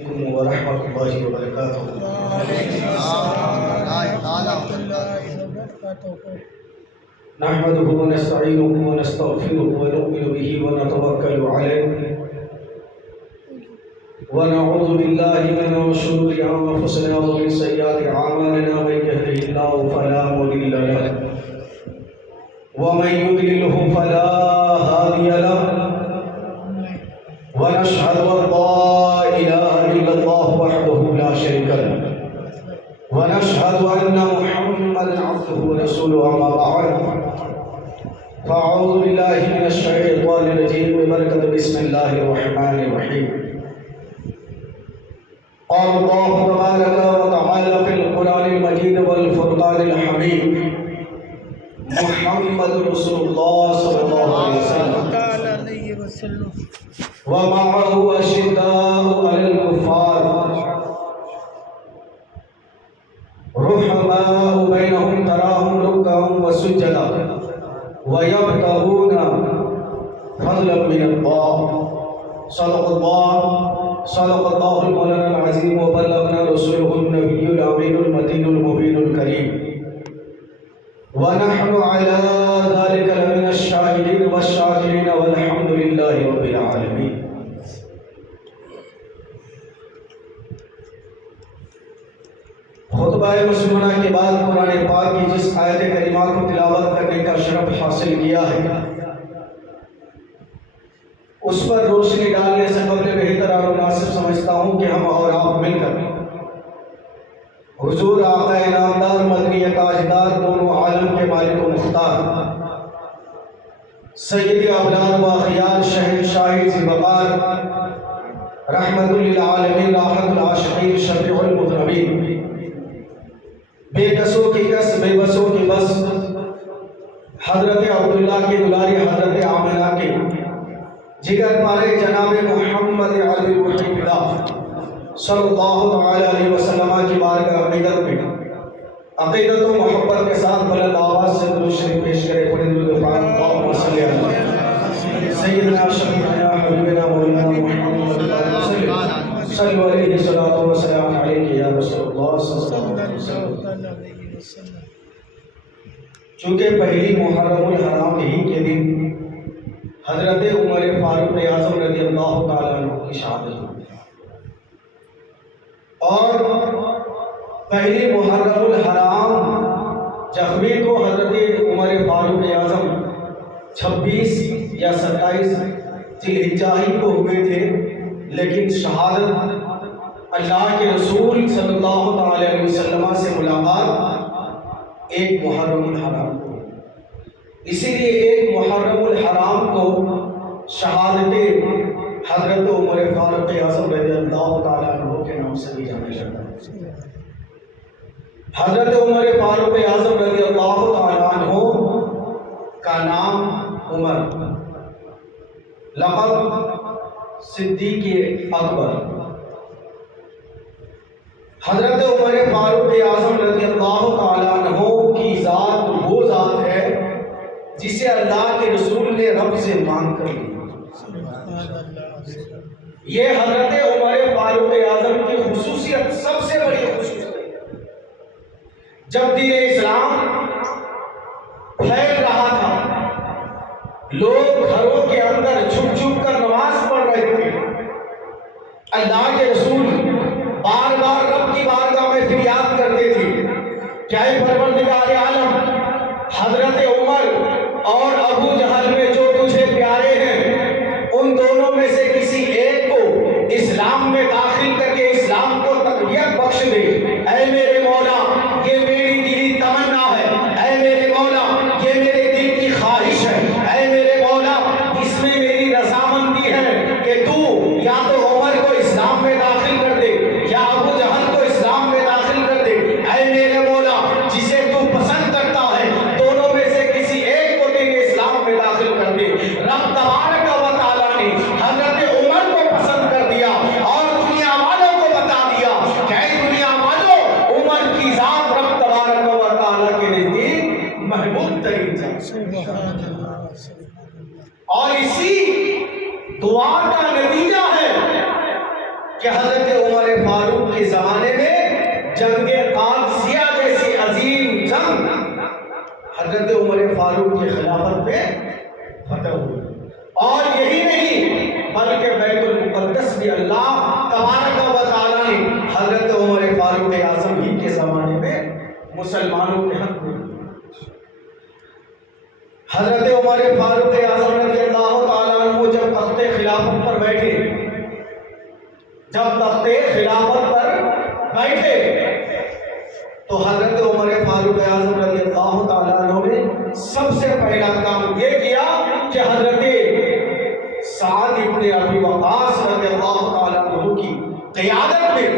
علیکم ورحمۃ اللہ وبرکاتہ۔ نحمده ونستعینه ونستغفره ونؤمن به ونتوکل علیہ ونعوذ باللہ من شرور انفسنا ومن سیئات اعمالنا، من یهده اللہ فلا مضل له ومن یضلل فلا هادی له، ونشهد ان لا اله الا الله وحده لا شريك له، ونشهد ان محمدا عبده ورسوله، اما بعد فاعوذ بالله من الشیطان الرجیم ببرکۃ بسم اللہ الرحمن الرحیم۔ قال الله تبارك وتعالى في القرآن المجيد والفرقان الحميد، محمد رسول الله صلى الله عليه وسلم ومعه أشداء على الكفار رحماء بينهم تراهم ركعا وسجدا ويبتغون فضلا من الله، صدق الله المولانا العظيم وبلغنا رسوله النبي الأمين المتين المبين الكريم، ونحن على ذلك لمن الشاهدين والشاكرين والحمد لله رب العالمين۔ خطبہ مسلمانہ کے بعد قرآن پاک کی جس آیت کریمہ کو تلاوت کرنے کا شرف حاصل کیا ہے، اس پر روشنی ڈالنے سے قبل بہتر اور مناسب سمجھتا ہوں کہ ہم اور آپ مل کر حضور آقا انعامدار مدنی تاجدار دونوں عالم کے مالک و مختار سید اولاد و اخیار شہنشاہ ذی وقار رحمت للعالمین راحت العاشقین شفیع المذنبین، بے کسوں کی کس بے بسوں کی بس، حضرت عبداللہ کی دلاری حضرت آمنہ کے جگر پارے جناب محمد علی فدا صلی اللہ علیہ وسلم کی بارگاہ عقیدت میں عقیدت و محبت کے ساتھ بلند آواز سے درود شریف پیش کرے۔ پڑھیں درود پاک، اللہم صلی علی سیدنا شفیعنا حبیبنا مولانا محمد صلی علیہ الصلوۃ والسلام علیک یا رسول اللہ صلی اللہ علیہ وسلم۔ چونکہ پہلی محرم الحرام ہی کے دن حضرت عمر فاروق اعظم رضی اللہ تعالیٰ عنہ کی شہادت ہوئی، اور پہلی محرم الحرام جخمی کو حضرت عمر فاروق اعظم 26 یا 27 ذی الحجہ کو ہوئے تھے، لیکن شہادت اللہ کے رسول صلی اللہ علیہ وسلم سے ملاقات ایک محرم الحرام کو، اسی لیے ایک محرم الحرام کو شہادت حضرت عمر فاروق اعظم رضی اللہ تعالیٰ عنہ کے نام سے بھی جانا جاتا ہے۔ حضرت عمر فاروق اعظم رضی اللہ تعالیٰ عنہ کا نام عمر، لقب صدیق اکبر۔ حضرت عمر فاروق اعظم رضی اللہ تعالیٰ عنہ کی ذات وہ ذات ہے جسے اللہ کے رسول نے رب سے مانگ کر لی۔ یہ حضرت عمر فاروق اعظم کی خصوصیت، سب سے بڑی خصوصیت۔ جب دین اسلام پھیل رہا تھا، لوگ گھروں کے اندر چھپ چھپ کر نماز پڑھ رہے تھے، اللہ کے رسول بار بار رب کی بارگاہ میں فریاد کرتے تھے کہ اے پروردگار عالم، حضرت عمر اور ابو جہل میں جو تجھے پیارے ہیں، ان دونوں میں سے کسی ایک کو اسلام میں داخل کر کے اسلام کو تقویت بخش دے۔ اے میرے مولا، یہ میری دلی تمنا ہے، اے میرے مولا یہ میرے دل کی خواہش ہے، اے میرے مولا اس میں میری رضامندی ہے کہ تو یا تو عمر کو اسلام میں داخل کر دے یا ابو جہل کو اسلام میں داخل کر دے۔ اے میرے مولا جسے تو پسند کرتا ہے دونوں میں سے کسی ایک کو تیرے اسلام میں داخل کر دے۔ رب تبارک و تعالیٰ نے حضرت عمر کو پسند کر دیا اور دنیا والوں کو بتا دیا کہ اے دنیا والوں، عمر کی ذات رب تبارک و تعالیٰ کے نزدیک محبوب ترین ذات۔ اور اسی دعا کا نتیجہ ہے کہ حضرت عمر فاروق کے زمانے میں جنگ قادسیہ جیسی عظیم جنگ حضرت عمر فاروق کے خلافت میں فتح ہوئی. اور یہی نہیں بلکہ بیت المقدس بھی اللہ تبارک و تعالیٰ نے حضرت عمر فاروق اعظم ہی کے زمانے میں مسلمانوں کے حق میں. حضرت عمر فاروق اعظم رضی اللہ تعالیٰ عنہ جب تخت خلافت پر بیٹھے تو حضرت عمر فاروق اعظم رضی اللہ تعالیٰ عنہ نے سب سے پہلا کام یہ کیا کہ حضرت سعد ابن ابی وقاص رضی اللہ تعالیٰ عنہ کی قیادت میں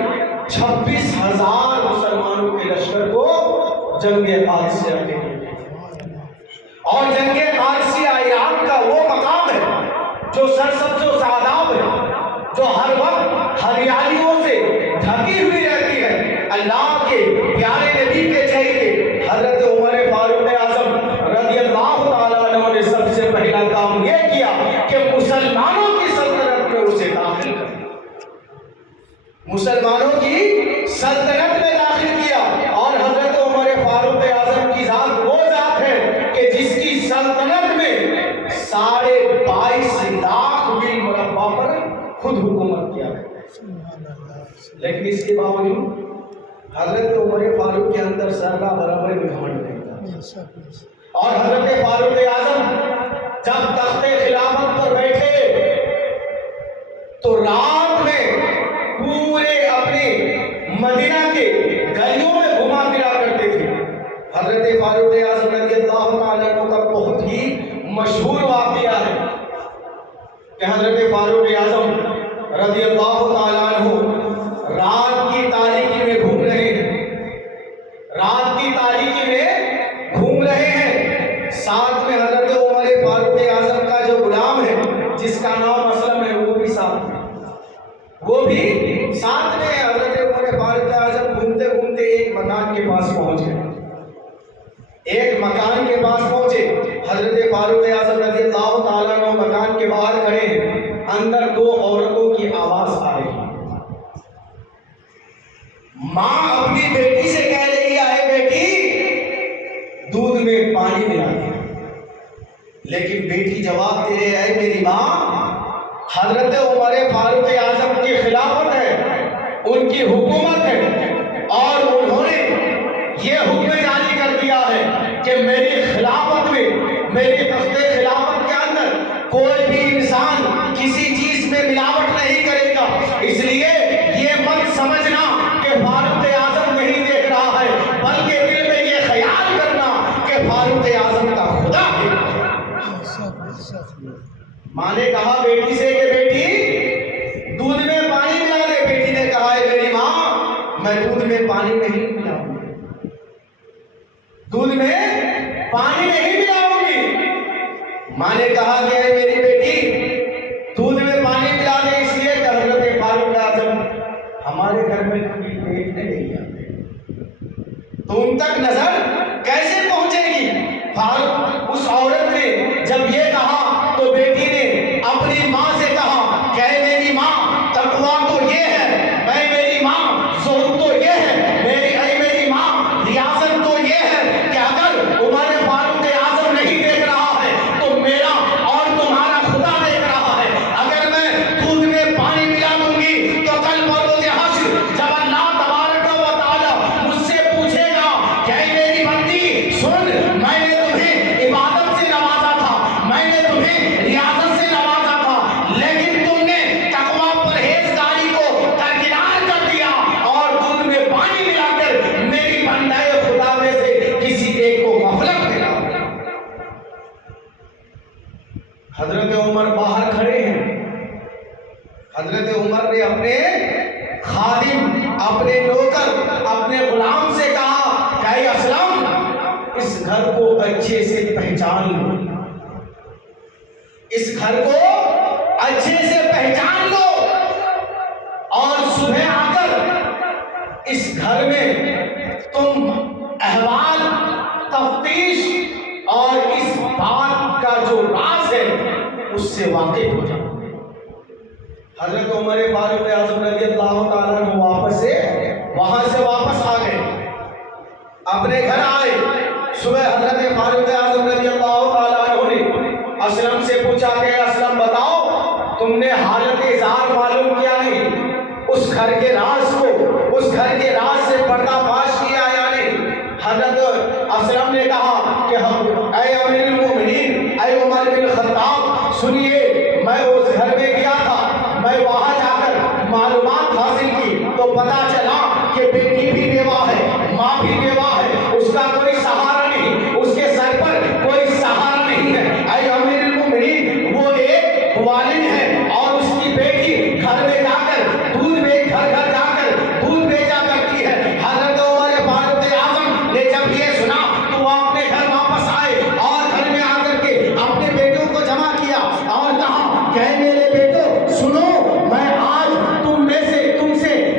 26,000 مسلمانوں کے لشکر کو جنگ قادسیہ کے لیے. اور جنگ قادسیہ عراق کا وہ مقام ہے جو سرسبز و شاداب ہے، جو ہر وقت ہریالیوں سے ڈھکی ہوئی رہتی ہے. اللہ کے پیارے نبی کے چہیتے حضرت عمر فاروق اعظم رضی اللہ تعالیٰ عنہ نے سب سے پہلا کام یہ کیا کہ مسلمانوں کی سلطنت میں اسے داخل کر دیا، مسلمانوں کی سلطنت میں داخل کیا. اور حضرت عمر فاروق اعظم کی ذات وہ ذات ہے کہ جس کی سلطنت میں 22.5 لاکھ میل مربع پر خود حکومت کیا کرتے ہیں. لیکن اس کے باوجود حضرت عمر فاروق کے اندر ذرہ برابر بھی گھمنڈ نہیں تھا. اور حضرت فاروق اعظم جب تخت خلافت پر بیٹھے تو رات میں پورے اپنے مدینہ کے گلیوں میں گھما پھرا کرتے تھے. حضرت فاروق اعظم رضی اللہ تعالیٰ عنہ کا بہت ہی مشہور واقعہ ہے کہ حضرت فاروق اعظم رضی اللہ تعالیٰ عنہ رات کی تاریکی میں گھوم رہے ہیں، رات کی تاریکی میں گھوم رہے ہیں. ساتھ میں حضرت عمر فاروق اعظم کا جو غلام ہے جس کا نام اسلم ہے وہ بھی ساتھ میں حضرت عمر فاروق اعظم گھومتے گھومتے ایک مکان کے پاس پہنچ گئے. حضرت فاروق اعظم رضی اللہ تعالیٰ عنہ مکان کے باہر کھڑے ہیں. اندر 2 عورتوں کی آواز آ رہی ہے. ماں اپنی بیٹی سے کہہ رہی ہے بیٹی دودھ میں پانی ملا دے، لیکن بیٹی جواب دے رہی ہے میری ماں حضرت عمر فاروق اعظم کی خلافت ہے، ان کی حکومت ہے، اور انہوں نے یہ حکم جاری کر دیا ہے کہ میری خلافت میں، میری تخت خلافت کے اندر کوئی بھی انسان کسی چیز میں ملاوٹ نہیں کرے گا. اس لیے یہ مت سمجھنا کہ فاروق اعظم نہیں دیکھ رہا ہے، بلکہ دل میں یہ خیال کرنا کہ فاروق اعظم کا خدا ہے. ماں نے کہا بیٹی سے کہ بیٹی دودھ میں پانی ملا دے. بیٹی نے کہا ہے میری ماں میں دودھ میں پانی نہیں ملاؤں گی، دودھ میں پانی نہیں ملاؤں گی. ماں نے کہا کہ میری بیٹی دودھ میں پانی ملا دے، اس لیے کہ حضرت فاروق اعظم ہمارے گھر میں کبھی دیکھنے نہیں آتے، تو ان تک نظر کیسے پہنچے گی. فاروق اس عورت نے جب یہ کہا تو بیٹی نے اپنی ماں سے کہا کہ میری ماں تقویٰ تو یہ ہے، میری ماں زہد تو یہ ہے، میری ماں ریاست تو یہ ہے کہ اگر عمر فاروق اعظم نہیں دیکھ رہا ہے تو میرا اور تمہارا خدا دیکھ رہا ہے. اگر میں دودھ میں پانی ملا دوں گی تو کل بروز حشر جب اللہ تبارک و تعالی مجھ سے پوچھے گا کہ میری بندی سن، میں نے تمہیں عبادت سے نوازا تھا، میں نے تمہیں ریاضت سے نوازا تھا، لیکن تم نے تقویٰ پرہیزگاری کو درکنار کر دیا اور دودھ میں پانی ملا کر میری بندہ خدا میں سے کسی ایک کو غفلت میں ڈال دیا. حضرت عمر باہر کھڑے ہیں. حضرت عمر نے اپنے خادم، اپنے نوکر، اپنے غلام سے کہا کہ اے اسلم اس گھر کو اچھے سے پہچان لو، اس گھر کو اچھے سے پہچان لو، اور صبح آ کر اس گھر میں تم احوال تفتیش اور اس بات کا جو راز ہے اس سے واقف ہو جاؤ. حضرت عمر فاروق اعظم رضی اللہ اس گھر کے راز کو، اس گھر کے راز سے پردہ فاش کیا یا نہیں؟ حضرت اسلم نے کہا کہ اے امیر المومنین، اے عمر بن خطاب، سنیے، میں اس گھر میں گیا تھا، میں وہاں جا کر معلومات حاصل کی تو پتا چلا کہ بیٹی بھی بیوہ ہے، ماں بھی بیوہ ہے، اس کا کوئی سہارا نہیں، اس کے سر پر کوئی سہارا نہیں ہے۔ اے امیر المومنین، وہ ایک والد ہے اور اس کی بیٹی گھر میں جا کر گھر گھر جا کر دودھ بیچا کرتی ہے۔ حضرت عمر فاروق اعظم نے جب یہ سنا تو وہ اپنے گھر واپس آئے اور گھر میں آ کر کے اپنے بیٹوں کو جمع کیا اور کہا کہ اے میرے بیٹو سنو، میں آج تم سے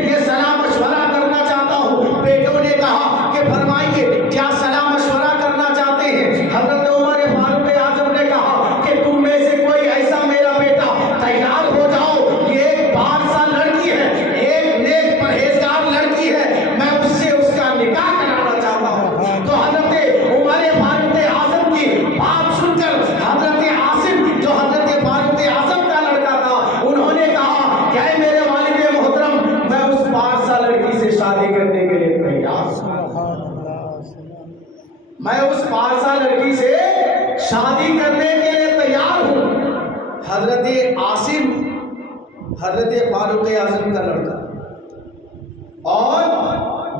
یہ صلاح مشورہ کرنا چاہتا ہوں۔ بیٹوں نے کہا کہ فرمائیے، کیا صلاح مشورہ کرنا چاہتے ہیں؟ حضرت عمر فاروق اعظم نے کہا کہ تم میں سے کوئی ایسا میرا بیٹا تیار ہو جاؤ، یہ ایک 5 سال لڑکی ہے، ایک نیک پرہیزگار لڑکی ہے، میں اس سے اس کا نکاح کرانا چاہتا ہوں۔ تو حضرت عمر فاروق اعظم کی بات سن کر حضرت عاصم، جو حضرت فاروق اعظم کا لڑکا تھا، انہوں نے کہا کہ اے میرے والد محترم، میں اس 5 سال لڑکی سے شادی کرنے کے لیے تیار ہوں، میں اس 5 سال لڑکی سے شادی کرنے کے لیے تیار ہوں۔ حضرت عاصم حضرت فاروق اعظم کا لڑکا اور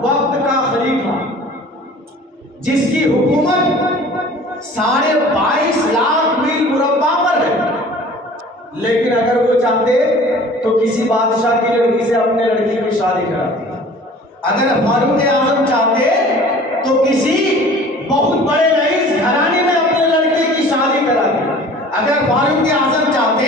وقت کا خلیفہ، جس کی حکومت 22.5 لاکھ میل مربع پر ہے، لیکن اگر وہ چاہتے تو کسی بادشاہ کی لڑکی سے اپنے لڑکی کی شادی کراتے۔ اگر فاروق اعظم چاہتے تو کسی بہت بڑے رئیس گھرانے میں اپنے لڑکے کی شادی کراتے۔ اگر فاروق اعظم چاہتے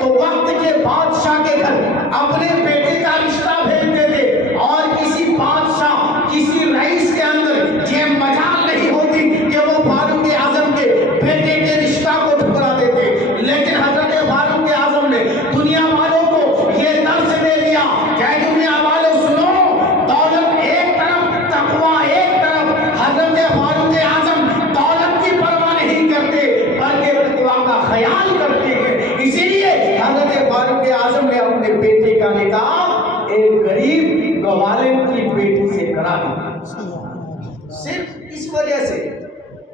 تو وقت کے بادشاہ کے گھر اپنے بیٹے کا رشتہ بھیجتے تھے، اور کسی بادشاہ، کسی رئیس کے اندر یہ مجال نہیں ہوتی کہ وہ فاروق اعظم کے بیٹے کے رشتہ کو ٹھکرا دیتے۔ لیکن حضرت فاروق اعظم نے دنیا والوں کو یہ درس دے دیا کہ دنیا والوں سنو، دولت ایک طرف، تقوی ایک طرف۔ حضرت فاروق اعظم دولت کی پرواہ نہیں کرتے بلکہ تقوی کا خیال کرتے ہیں۔ اسی لیے حضرت فاروق اعظم نے اپنے بیٹے کا نکاح ایک غریب گوالن کی بیٹی سے کرا دیا، صرف اس وجہ سے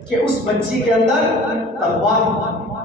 کہ اس بچی کے اندر تقوی،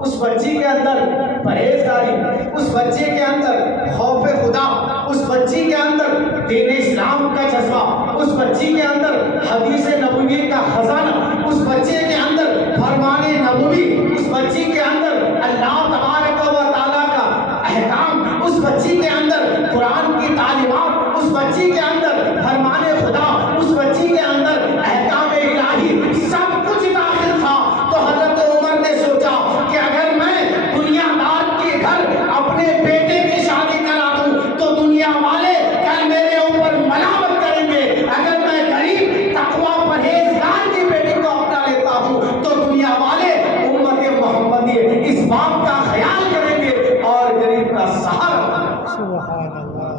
اس بچی کے اندر پرہیزگاری، اس بچے کے اندر خوف خدا، اس بچی کے اندر دین اسلام کا جذبہ، اس بچی کے اندر حدیث نبوی کا خزانہ، اس بچے کے اندر فرمان نبوی، اس بچی کے اندر اللہ تبارک و تعالیٰ کا احکام، اس بچی کے اندر قرآن کی تعلیمات، اس بچی کے اندر فرمان خدا، اس بچی کے اندر احکام الہی، سب کچھ داخل تھا۔ تو حضرت عمر نے سوچا کہ اگر میں دنیا دار کے گھر اپنے بیٹے کی شادی کرا دوں تو دنیا والے کل میرے اوپر ملامت کریں گے، اگر میں غریب تقوی پرہیزگار کی بیٹی کو اپنا لیتا ہوں تو دنیا والے امت محمدی اس بات کا خیال کریں گے اور غریب کا سہارا بنیں گے۔ سبحان اللہ۔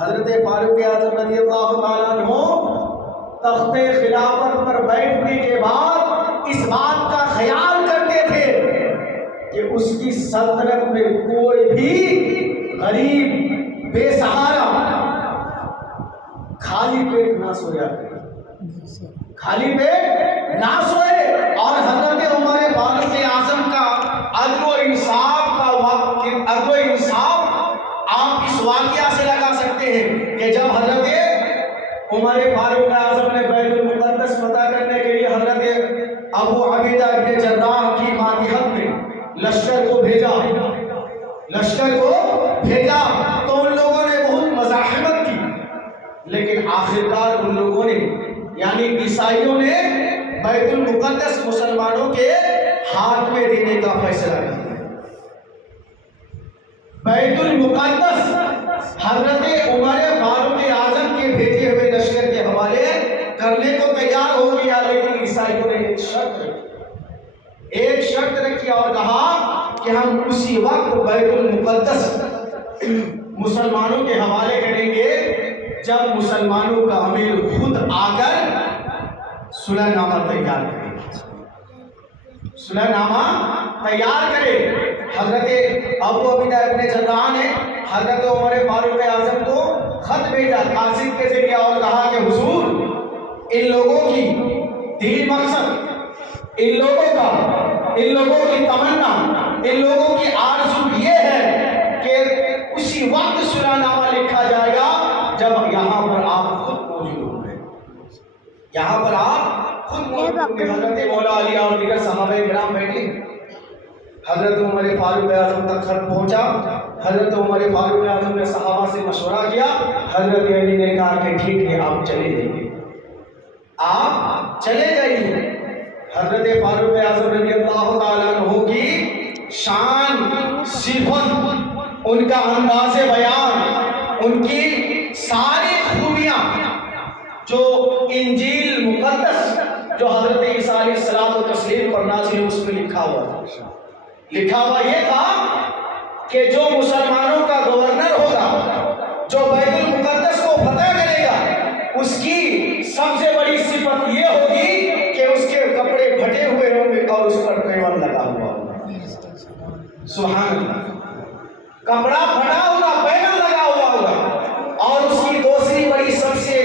حضرت فاروق اعظم رضی اللہ تعالیٰ عنہ تخت خلافت پر بیٹھنے کے بعد اس بات کا خیال کرتے تھے کہ اس کی سلطنت میں کوئی بھی غریب بے سہارا خالی پیٹ نہ سویا کرے، خالی پیٹ نہ سوئے۔ اور حضرت عمر فاروق اعظم کا عدل و انصاف کا وقت، عدل و انصاف آپ اس واقعہ سے لگا سکتے ہیں کہ جب حضرت عمر فاروق اعظم نے بیت المقدس فتح کرنے کے لیے حضرت ابو عبیدہ ابن جراح کی ماتحت میں لشکر کو بھیجا تو ان لوگوں نے بہت مزاحمت کی، لیکن آخرکار ان لوگوں نے یعنی عیسائیوں نے بیت المقدس مسلمانوں کے ہاتھ میں دینے کا فیصلہ کیا۔ بیت المقدس حضرت عمر فاروق اعظم کے بھیجے ہوئے لشکر کے حوالے کرنے کو تیار ہو گیا، لیکن عیسائیوں نے ایک شرط رکھی اور کہا کہ ہم اسی وقت بیت المقدس مسلمانوں کے حوالے کریں گے جب مسلمانوں کا امیر خود آ کر صلح نامہ تیار کرے، صلح نامہ تیار کرے۔ حضرت ابو عبیدہ ابن جراح نے حضرت عمر فاروق اعظم کو خط بھیجا قاصد کے ذریعے اور کہا کہ حضور ان لوگوں کی دینی مقصد، ان لوگوں کی تمنا، ان لوگوں کی آرزو یہ ہے کہ اسی وقت صلح نامہ لکھا جائے گا جب یہاں پر آپ خود موجود ہوں گے، یہاں پر آپ خود موجود ہوں گے۔ حضرت مولا علی اور دیگر صحابہ کرام بیٹھے، حضرت عمر فاروق اعظم تک خط پہنچا۔ حضرت عمر فاروق اعظم نے صحابہ سے مشورہ کیا، حضرت علی نے کہا کہ ٹھیک ہے آپ چلے جائیے، آپ چلے جائیے۔ حضرت فاروق اعظم رضی اللہ تعالیٰ عنہ کی شان، صفت، ان کا انداز بیان، ان کی ساری خوبیاں جو انجیل مقدس جو حضرت عیسیٰ علیہ الصلوۃ والتسلیم پر نازل ہے اس میں لکھا ہوا یہ تھا کہ جو مسلمانوں کا گورنر ہوگا، جو بیت المقدس کو فتح کرے گا، اس کی سب سے بڑی صفت یہ ہوگی کہ اس کے کپڑے پھٹے ہوئے ہوں گے اور اس پر پیون لگا ہوا ہوگا۔ سبحان اللہ، کپڑا پھٹا ہوگا، پیون لگا ہوا ہوگا۔ اور اس کی دوسری سب سے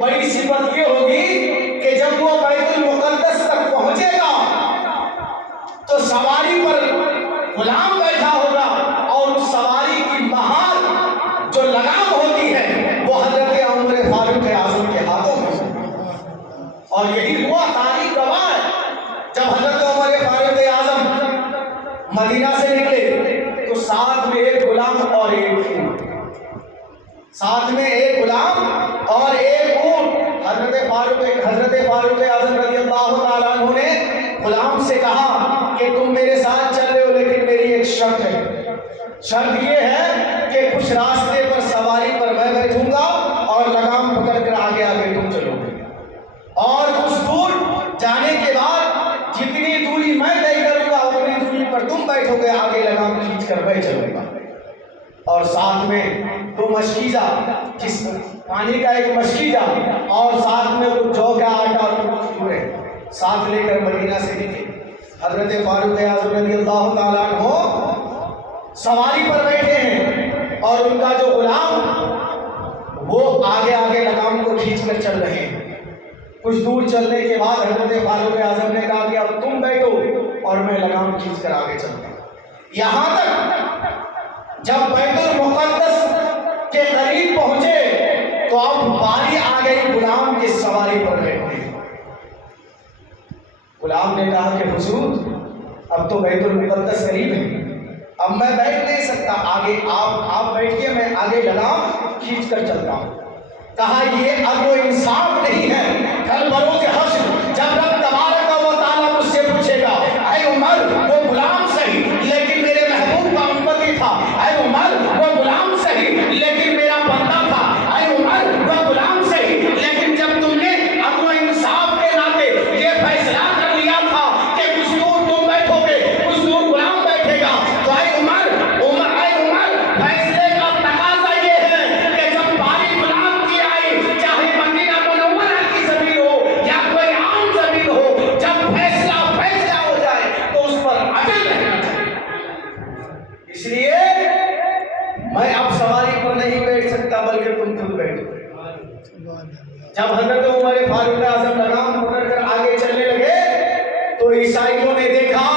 بڑی صفت یہ ہوگی کہ جب وہ بیت المقدس تک پہنچے گا تو سواری پر غلام بیٹھا ہوگا اور اس سواری کی مہار جو لگام ہوتی ہے وہ حضرت عمر فاروق اعظم کے ہاتھوں میں، اور یہی ہوا، تاریخ گواہ ہے۔ جب حضرت عمر فاروق اعظم مدینہ سے نکلے تو ساتھ میں ایک غلام اور ایک اونٹ، حضرت فاروق اعظم رضی اللہ تعالیٰ عنہ نے غلام سے کہا کہ تم میرے ساتھ چل رہے ہو لیکن میری ایک شرط ہے، شرط یہ ہے کہ کچھ راستے پر سواری پر میں بیٹھوں گا اور لگام پکڑ کر آگے آگے تم چلو گے، اور کچھ دور جانے کے بعد جتنی دوری میں طے کروں گا اتنی دوری پر تم بیٹھو گے، آگے لگام کھینچ کر میں چلوں گا، اور ساتھ میں تو مشکیزہ، جس پانی کا ایک مشکیزہ اور ساتھ میں کچھ جو کا آٹا اور کچھ چورے ساتھ لے کر مدینہ سے نکلے۔ حضرت فاروق اعظم رضی اللہ تعالیٰ عنہ سواری پر بیٹھے ہیں اور ان کا جو غلام وہ آگے آگے لگام کو کھینچ کر چل رہے ہیں۔ کچھ دور چلنے کے بعد حضرت فاروق اعظم نے کہا کہ اب تم بیٹھو اور میں لگام کھینچ کر آگے چلتا ہوں۔ یہاں تک جب بیت المقدس کے قریب پہنچے تو اب باری آ گئی غلام کی سواری پر بیٹھنے۔ غلام نے کہا کہ حضور اب تو بیت المقدس قریب ہے، اب میں بیٹھ نہیں سکتا، آگے آپ بیٹھیے، میں آگے لگام کھینچ کر چلتا ہوں۔ کہا یہ عدل و انصاف نہیں ہے، کل بروز حشر جب رب تبارک و تعالیٰ مجھ سے پوچھے گا اے عمر وہ غلام صحیح لیکن میرے محبوب کا امتی تھا، اے عمر وہ غلام صحیح لیکن میرا بندہ تھا، اے عمر وہ غلام صحیح لیکن جب تم نے عدل و انصاف کے ناطے یہ فیصلہ کر لیا تھا کہ کچھ دور تم بیٹھو گے کچھ دور غلام بیٹھے گا، تو اے عمر فیصلے کا تقاضا یہ ہے کہ جب باری غلام کی آئی، چاہے مدینہ منورہ کی زمین ہو یا کوئی عام زمین ہو، جب فیصلہ ہو جائے تو اس پر عدل رہنا چاہیے۔ اس لیے میں اب سواری پر نہیں بیٹھ سکتا بلکہ تم خود بیٹھو۔ جب حضرت عمر فاروق اعظم لگام پکڑ کر آگے چلنے لگے تو عیسائیوں نے دیکھا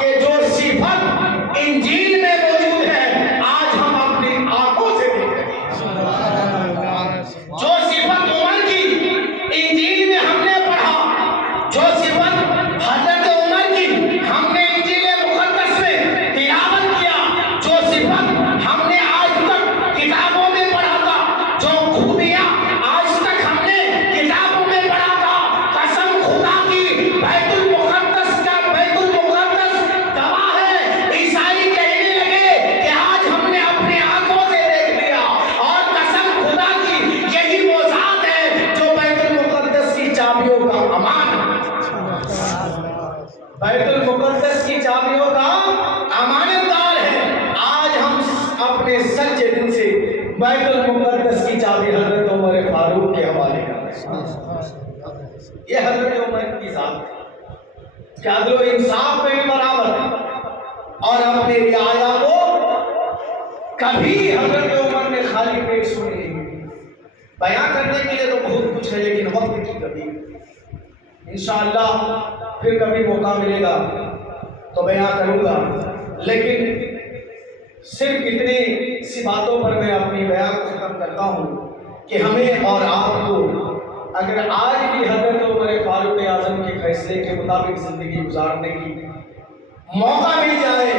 کہ جو صفت انجیل میں موجود ہے آج ہم اپنی آنکھوں سے دیکھ رہے ہیں۔ جو صفت عمر کی انجیل میں ہم نے پڑھا، جو صفت حضرت عمر کی ہم نے انجیل مقدس میں تلاوت کیا، جو صفت ہم نے آج تک کتابوں میں پڑھا تھا، جو خوبیاں آج تک ہم نے کتابوں میں پڑھا تھا، قسم خدا کی بیت المقدس گواہ ہے۔ عیسائی کہنے لگے کہ آج ہم نے اپنے آنکھوں سے دیکھ لیا، اور قسم خدا کی یہی وہ ذات ہے جو بیت المقدس کی چابیوں کا امان ہے۔ بیت المقدس کی چابیوں کا امانت دار ہے۔ آج ہم اپنے سچے دل سے بیت المقدس کی چابی حضرت عمر فاروق کے حوالے کرتے ہیں۔ یہ حضرت عمر کی ذات ہے کہ عدل و انصاف میں بھی برابر ہے اور اپنے رعایا کو کبھی حضرت عمر نے خالی پیٹ سنی نہیں. بیان کرنے کے لیے تو بہت کچھ ہے لیکن وقت کی کمی. انشاءاللہ پھر کبھی موقع ملے گا تو بیان کروں گا، لیکن صرف اتنی سی باتوں پر میں اپنی بیان کو ختم کرتا ہوں کہ ہمیں اور آپ کو اگر آج بھی حضرت عمر فاروق اعظم کے فیصلے کے مطابق زندگی گزارنے کی موقع مل جائے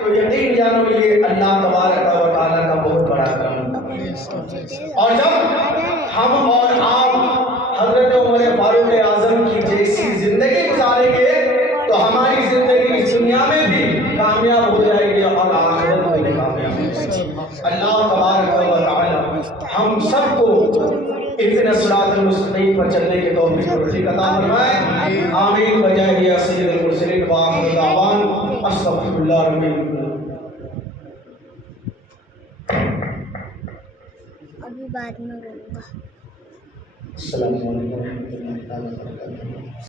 تو یقین جانو یہ اللہ تبارک و تعالیٰ کا بہت بڑا کرم ہے. اور جب ہم اور آپ حضرت عمر فاروق اعظم کی جیسی زندگی گزاریں گے تو ہماری زندگی اس دنیا میں بھی کامیاب ہو جائے گی اور آخرت میں بھی کامیاب ہو جائے گی. اللہ تبارک و تعالیٰ ہم سب کو اتنا صراط المستقیم پر چلنے کے توفیق و توفیق عطا فرمائے. آمین. بجاہ سید المرسلین وآخر دعوان استغفر اللہ رب العالمین. ابھی بعد میں بولوں گا. السلام علیکم ورحمۃ اللہ وبرکاتہ.